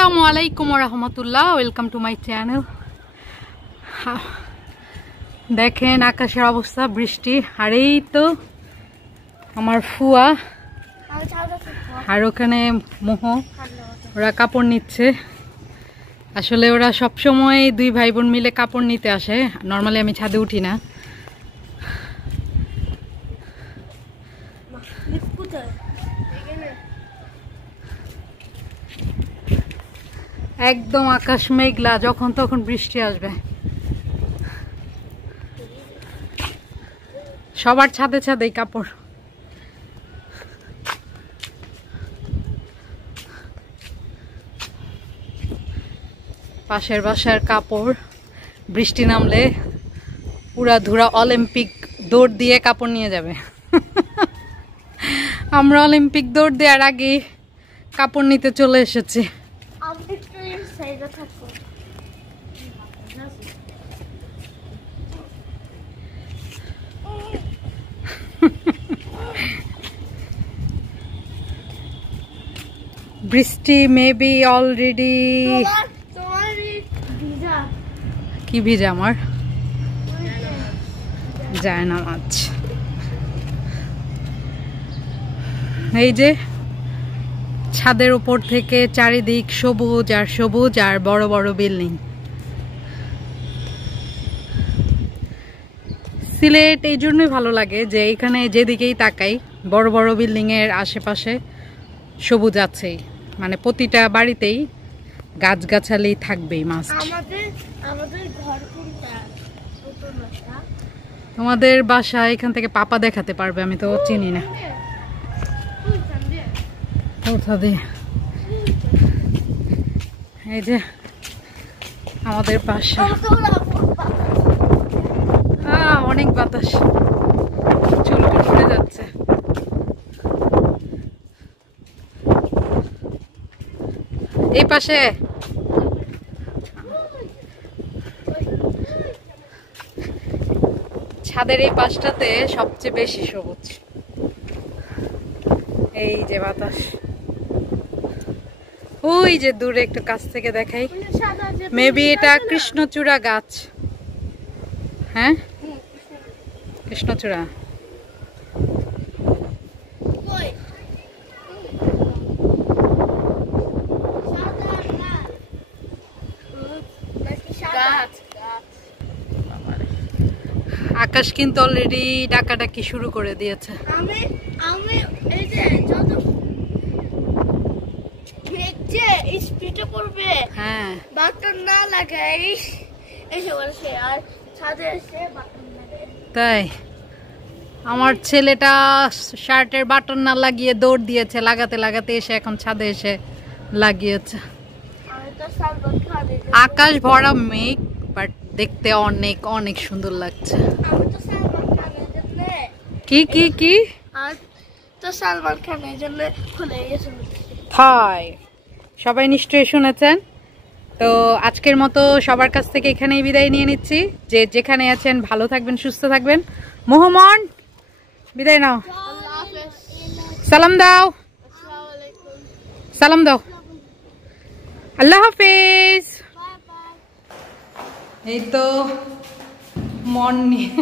আসসালামু আলাইকুম ওয়া রাহমাতুল্লাহ। Welcome to my channel. দেখেন আকাশের অবস্থা, বৃষ্টি, আর এই তো আমার ফুয়া আর ওখানে মোহ, ওরা কাপড় নিচ্ছে। আসলে ওরা সবসময় দুই ভাই বোন মিলে কাপড় নিতে আসে। নর্মালি আমি ছাদে উঠি না। একদম আকাশ মেঘলা, যখন তখন বৃষ্টি আসবে। সবার ছাদে ছাদেই কাপড়। পাশের বাসার কাপড়, বৃষ্টি নামলে পুরা ধুরা অলিম্পিক দৌড় দিয়ে কাপড় নিয়ে যাবে। আমরা অলিম্পিক দৌড় দেওয়ার আগে কাপড় নিতে চলে এসেছি। বৃষ্টি মেবি অলরেডি। কি ভিজা আমার? যায় না মাছ। এই যে ছাদের উপর থেকে চারিদিক সবুজ আর সবুজ আর বড় বড় বিল্ডিং। সিলেট এই জন্যই ভালো লাগে যে এখানে যেদিকেই তাকাই বড় বড় বিল্ডিং এর আশেপাশে সবুজ আছেই, মানে প্রতিটা বাড়িতেই গাছগাছালি থাকবেই মাস্ট। তোমাদের বাসা এখান থেকে পাপা দেখাতে পারবে, আমি তো চিনি না। এই যে আমাদের বাসা, অনেক বাতাস, চুল উঠে যাচ্ছে। এই পাশে ছাদের এই পাশটাতে সবচেয়ে বেশি সবুজ। এই যে বাতাস, ওই যে দূরে একটু কাছ থেকে দেখাই, মেবি এটা কৃষ্ণচূড়া গাছ। হ্যাঁ, কৃষ্ণচূড়া। আকাশ কিন্তু অলরেডি ডাকাডাকি শুরু করে দিয়েছে। তাই আমার ছেলেটা শার্টের বাটন না লাগিয়ে দৌড় দিয়েছে, লাগাতে লাগাতে এসে এখন ছাদে এসে লাগিয়েছে। আকাশ ভরা মেঘ, বাট দেখতে অনেক অনেক সুন্দর লাগছে। কি কি কি সালমান খানের জন্য সবাই নিশ্চয়ই শুনেছেন। তো আজকের মতো সবার কাছ থেকে এখানেই বিদায় নিয়ে নিচ্ছি। যে যেখানে আছেন ভালো থাকবেন, সুস্থ থাকবেন। মোহাম্মদ বিদায় নাও, সালাম দাও, সালাম দাও, আল্লাহ হাফেজ। এই তো মন নিয়ে